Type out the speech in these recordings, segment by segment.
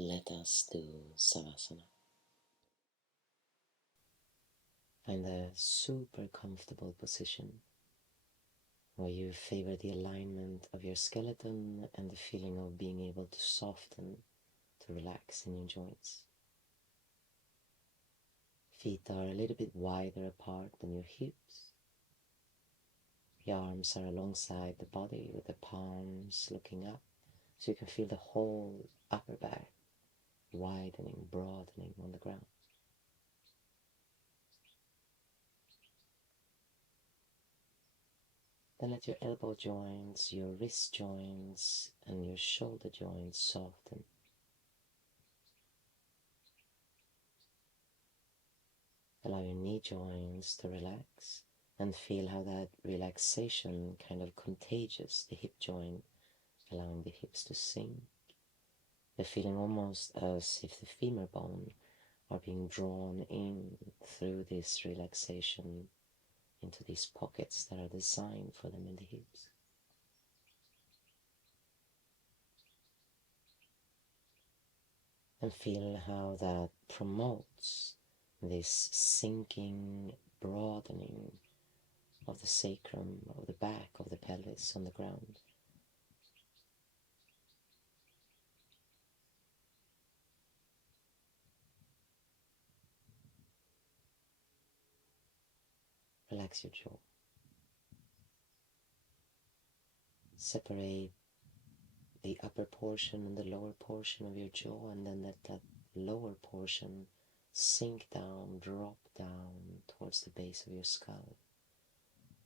let us do Savasana. Find a super comfortable position where you favor the alignment of your skeleton and the feeling of being able to soften, to relax in your joints. Feet are a little bit wider apart than your hips. The arms are alongside the body with the palms looking up, so you can feel the whole upper back widening, broadening on the ground. Then let your elbow joints, your wrist joints, and your shoulder joints soften. Allow your knee joints to relax and feel how that relaxation kind of contagious the hip joint, allowing the hips to sink. You're feeling almost as if the femur bone are being drawn in through this relaxation into these pockets that are designed for them in the hips. And feel how that promotes this sinking, broadening of the sacrum, of the back of the pelvis on the ground. Relax your jaw. Separate the upper portion and the lower portion of your jaw, and then let that lower portion sink down, drop down towards the base of your skull.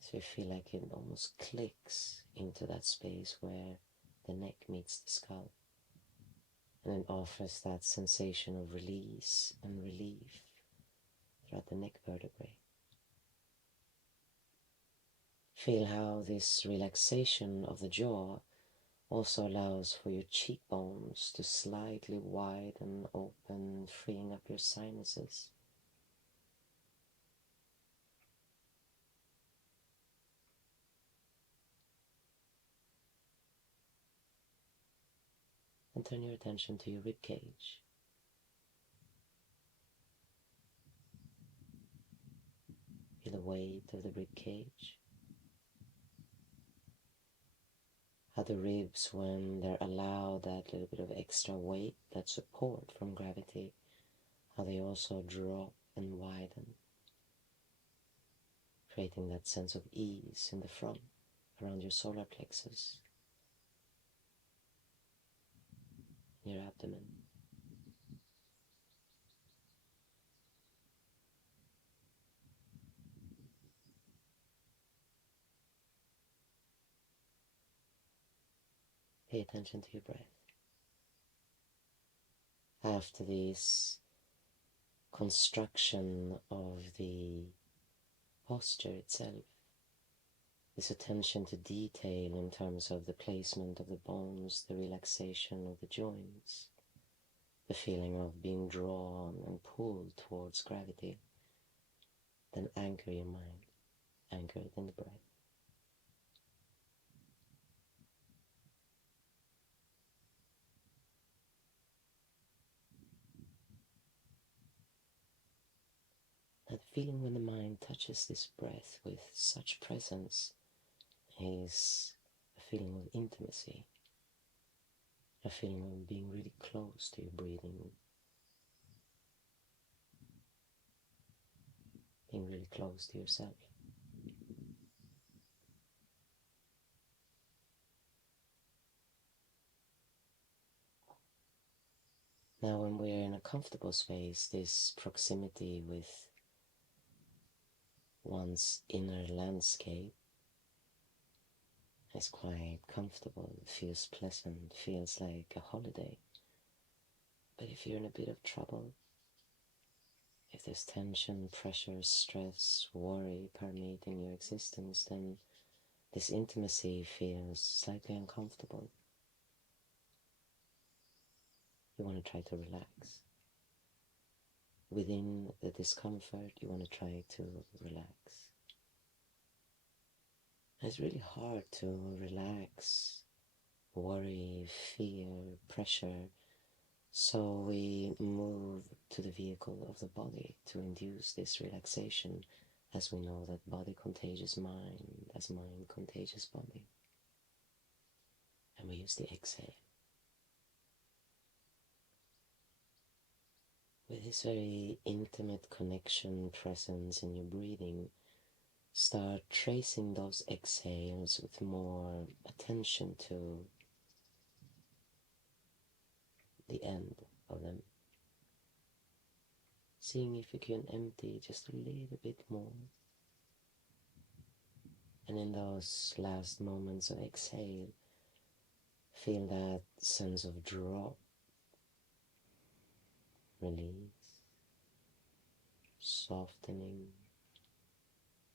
So you feel like it almost clicks into that space where the neck meets the skull. And it offers that sensation of release and relief throughout the neck vertebrae. Feel how this relaxation of the jaw also allows for your cheekbones to slightly widen open, freeing up your sinuses. And turn your attention to your rib cage. Feel the weight of the rib cage. How the ribs, when they're allowed that little bit of extra weight, that support from gravity, how they also drop and widen, creating that sense of ease in the front, around your solar plexus, your abdomen. Pay attention to your breath. After this construction of the posture itself, this attention to detail in terms of the placement of the bones, the relaxation of the joints, the feeling of being drawn and pulled towards gravity, then anchor your mind, anchor it in the breath. That feeling when the mind touches this breath with such presence is a feeling of intimacy, a feeling of being really close to your breathing, being really close to yourself. Now when we're in a comfortable space, this proximity with one's inner landscape is quite comfortable, it feels pleasant, feels like a holiday. But if you're in a bit of trouble, if there's tension, pressure, stress, worry permeating your existence, then this intimacy feels slightly uncomfortable. You want to try to relax. Within the discomfort, you want to try to relax. And it's really hard to relax worry, fear, pressure, So we move to the vehicle of the body to induce this relaxation, as we know that body contagious mind, as mind contagious body. And we use the exhale. With this very intimate connection, presence in your breathing, start tracing those exhales with more attention to the end of them. Seeing if you can empty just a little bit more. And in those last moments of exhale, feel that sense of drop, release, softening,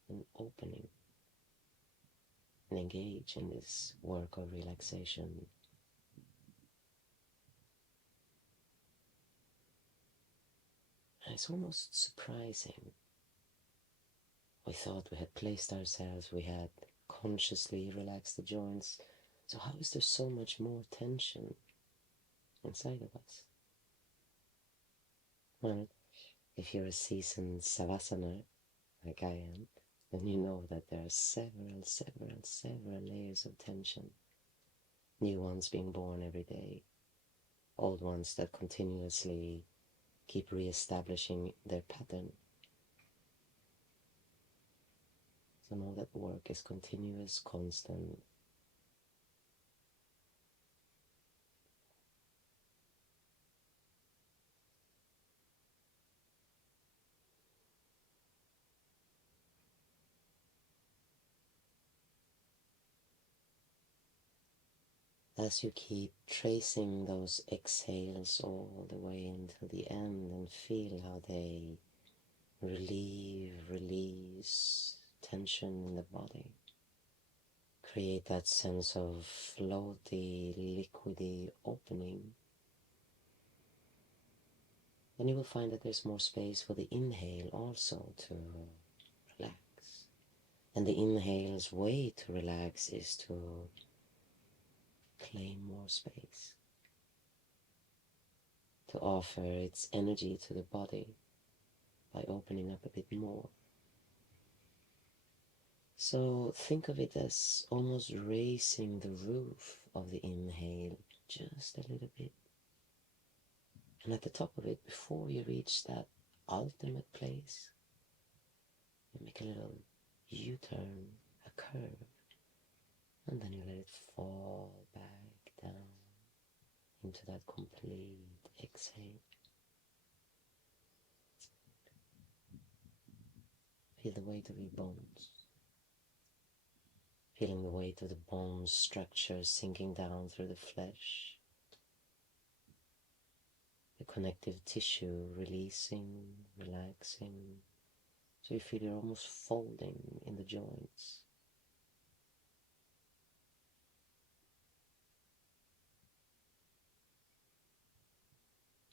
and opening. And engage in this work of relaxation. And it's almost surprising. We thought we had placed ourselves, we had consciously relaxed the joints. So how is there so much more tension inside of us? Well, if you're a seasoned Savasana, like I am, then you know that there are several layers of tension. New ones being born every day, old ones that continuously keep re-establishing their pattern. So know that work is continuous, constant. As you keep tracing those exhales all the way until the end and feel how they relieve, release tension in the body. Create that sense of floaty, liquidy opening. Then you will find that there's more space for the inhale also to relax. And the inhale's way to relax is to claim more space, to offer its energy to the body by opening up a bit more. So think of it as almost raising the roof of the inhale just a little bit. And at the top of it, before you reach that ultimate place, you make a little U-turn, a curve, and then you let it fall back down into that complete exhale. Feel the weight of your bones. Feeling the weight of the bone structure sinking down through the flesh. The connective tissue releasing, relaxing. So you feel you're almost folding in the joints.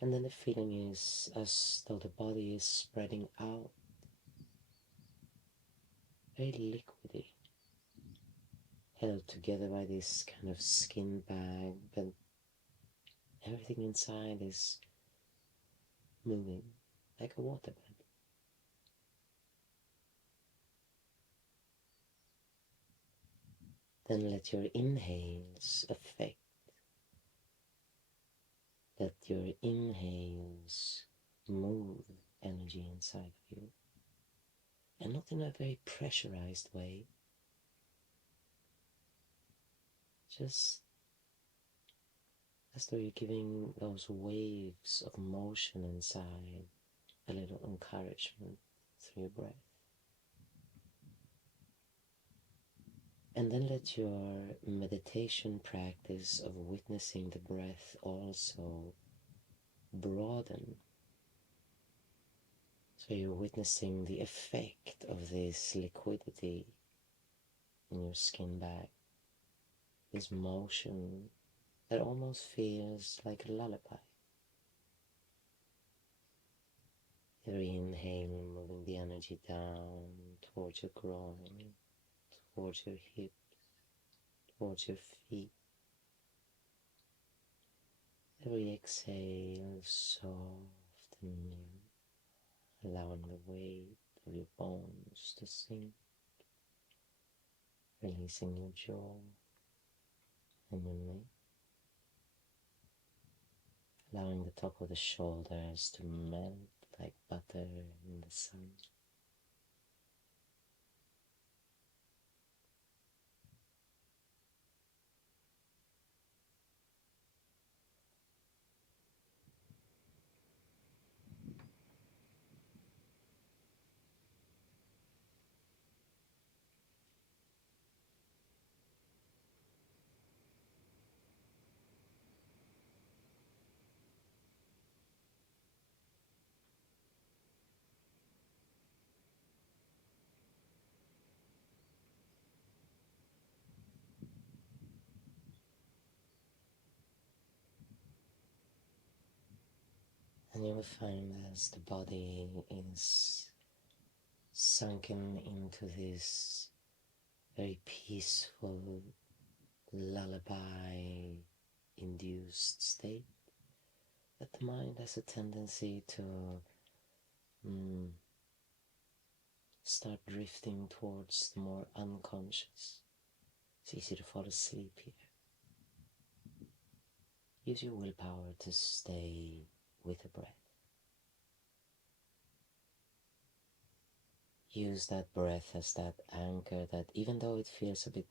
And then the feeling is as though the body is spreading out, very liquidy, held together by this kind of skin bag, but everything inside is moving like a waterbed. Then let your inhales affect, let your inhales move energy inside of you. And not in a very pressurized way. Just as though you're giving those waves of motion inside a little encouragement through your breath. And then let your meditation practice of witnessing the breath also broaden. So you're witnessing the effect of this liquidity in your skin bag, this motion that almost feels like a lullaby. Every inhale moving the energy down towards your groin, towards your hips, towards your feet. Every exhale soften you, allowing the weight of your bones to sink, releasing your jaw and your neck, allowing the top of the shoulders to melt like butter in the sun. And you will find as the body is sunken into this very peaceful lullaby induced state, that the mind has a tendency to start drifting towards the more unconscious. It's easy to fall asleep here. Use your willpower to stay with the breath. Use that breath as that anchor that, even though it feels a bit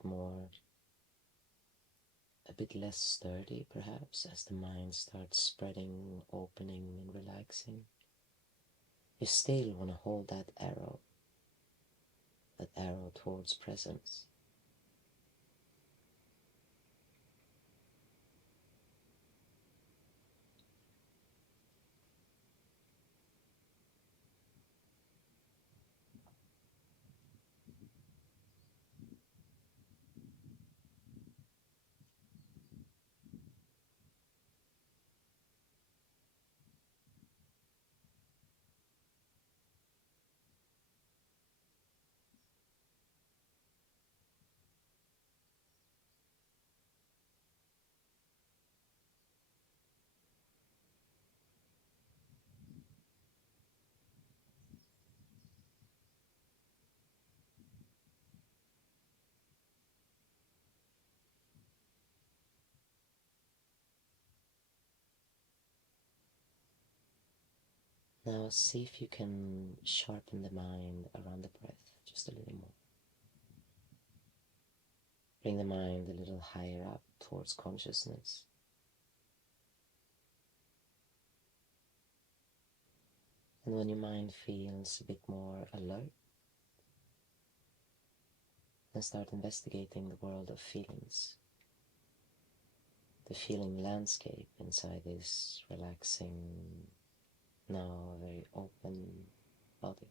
less sturdy perhaps, as the mind starts spreading, opening and relaxing, you still want to hold that arrow towards presence. Now see if you can sharpen the mind around the breath just a little more. Bring the mind a little higher up towards consciousness. And when your mind feels a bit more alert, then start investigating the world of feelings. The feeling landscape inside this relaxing, now very open body.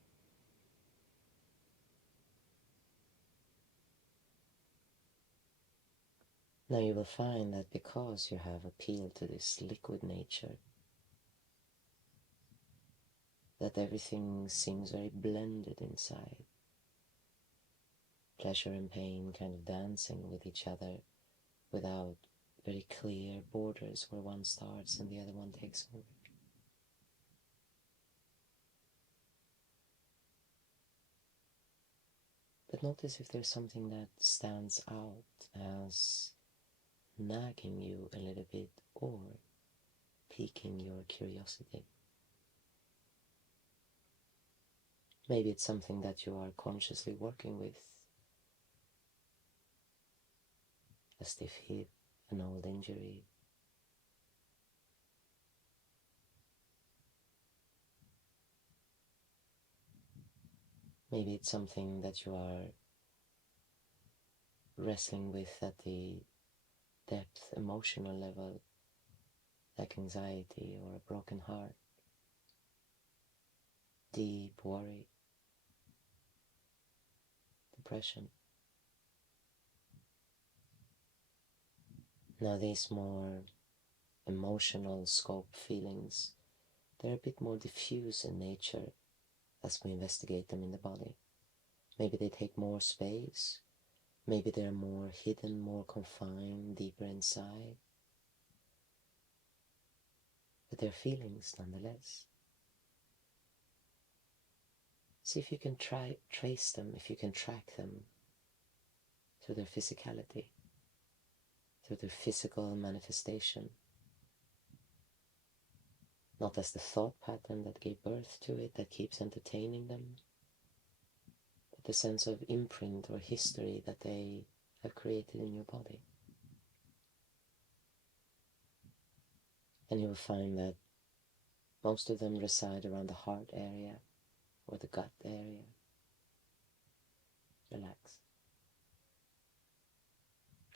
Now you will find that because you have appealed to this liquid nature, that everything seems very blended inside. Pleasure and pain kind of dancing with each other without very clear borders where one starts and the other one takes over. But notice if there's something that stands out as nagging you a little bit or piquing your curiosity. Maybe it's something that you are consciously working with. A stiff hip, an old injury. Maybe it's something that you are wrestling with at the depth emotional level, like anxiety or a broken heart, deep worry, depression. Now these more emotional scope feelings, they're a bit more diffuse in nature as we investigate them in the body. Maybe they take more space, maybe they're more hidden, more confined, deeper inside. but they're feelings nonetheless. See if you can trace them, if you can track them through their physicality, through their physical manifestation, not as the thought pattern that gave birth to it, that keeps entertaining them, but the sense of imprint or history that they have created in your body. And you will find that most of them reside around the heart area or the gut area. Relax.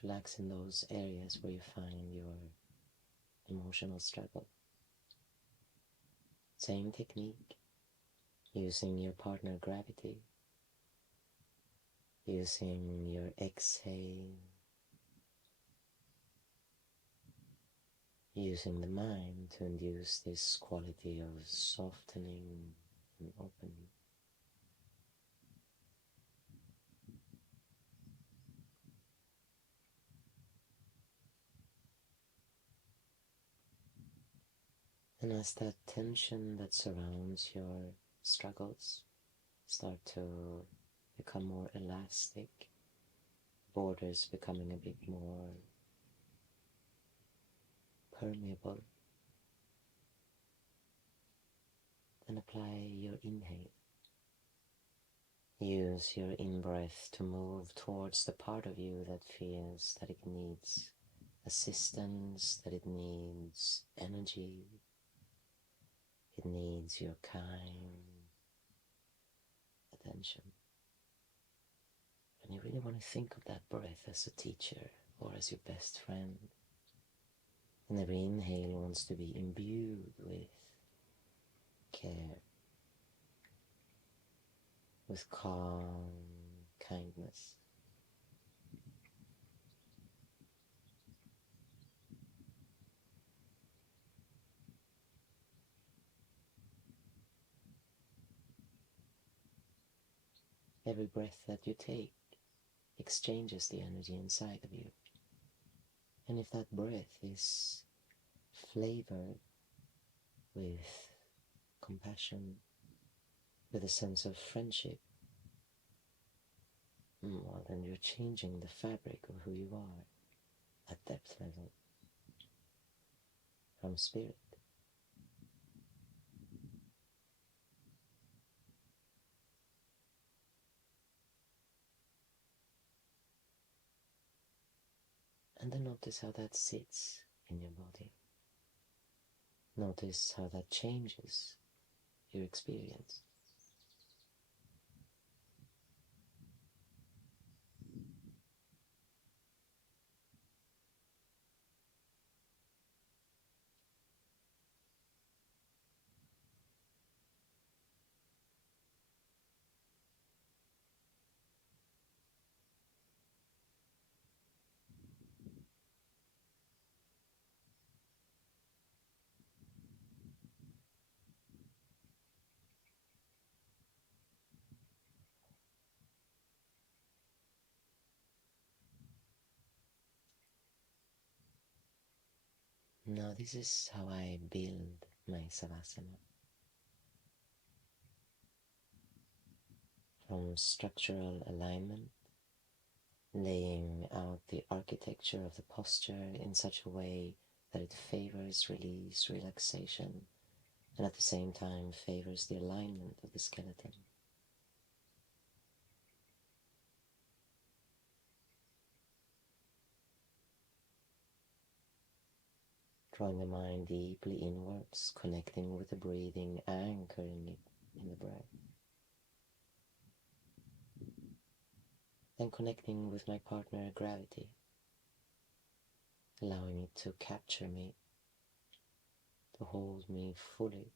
Relax in those areas where you find your emotional struggle. Same technique, using your partner gravity, using your exhale, using the mind to induce this quality of softening and opening. And as that tension that surrounds your struggles start to become more elastic, borders becoming a bit more permeable, then apply your inhale. Use your in-breath to move towards the part of you that feels that it needs assistance, that it needs energy, it needs your kind attention. And you really want to think of that breath as a teacher or as your best friend. And every inhale wants to be imbued with care, with calm kindness. Every breath that you take exchanges the energy inside of you. And if that breath is flavored with compassion, with a sense of friendship, well, then you're changing the fabric of who you are at depth level, from spirit. And then notice how that sits in your body. Notice how that changes your experience. Now this is how I build my Savasana. From structural alignment, laying out the architecture of the posture in such a way that it favors release, relaxation, and at the same time favors the alignment of the skeleton. Drawing the mind deeply inwards, connecting with the breathing, anchoring it in the breath. Then connecting with my partner gravity, allowing it to capture me, to hold me fully.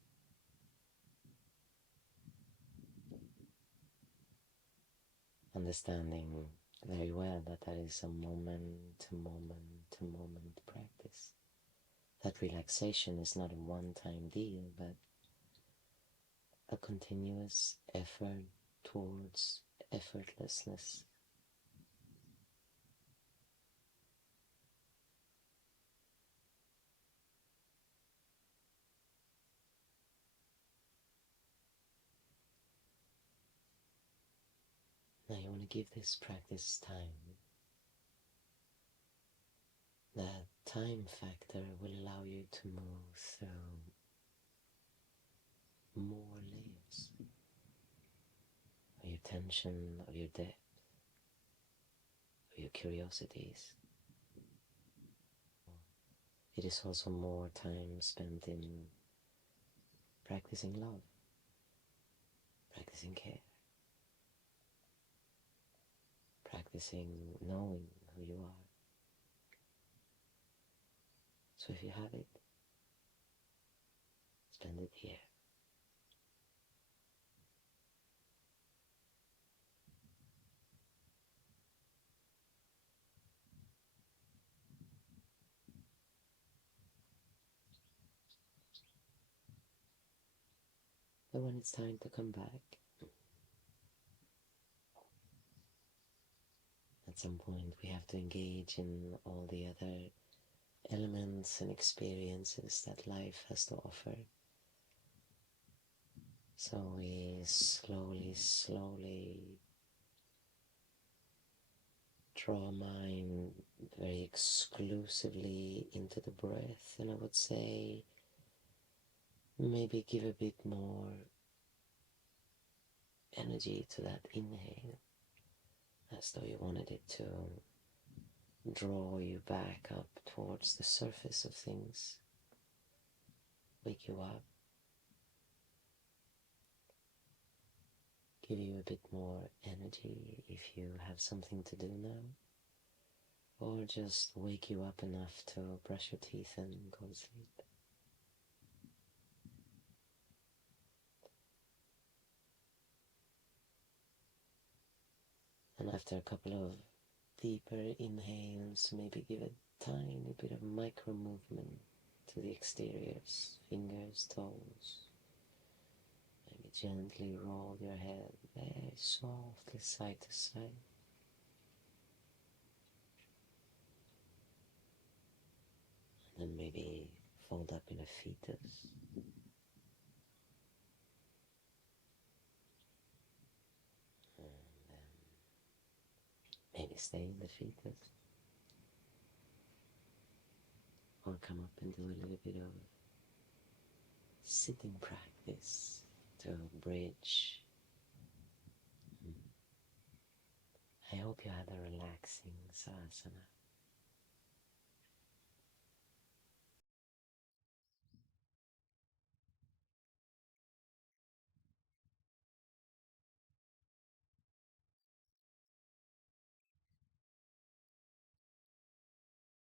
Understanding very well that is a moment to moment to moment practice. That relaxation is not a one-time deal, but a continuous effort towards effortlessness. Now you want to give this practice time. That time factor will allow you to move through more layers of your tension, of your depth, of your curiosities. It is also more time spent in practicing love, practicing care, practicing knowing who you are. So if you have it, spend it here. But when it's time to come back, at some point we have to engage in all the other elements and experiences that life has to offer. So we slowly draw mind very exclusively into the breath, and I would say maybe give a bit more energy to that inhale, as though you wanted it to draw you back up towards the surface of things, wake you up, give you a bit more energy if you have something to do now, or just wake you up enough to brush your teeth and go to sleep. And after a couple of deeper inhales, maybe give a tiny bit of micro movement to the exteriors, fingers, toes. Maybe gently roll your head very softly side to side. And then maybe fold up in a fetus. And then maybe stay in the fetus. Or come up and do a little bit of sitting practice to bridge. I hope you had a relaxing Savasana.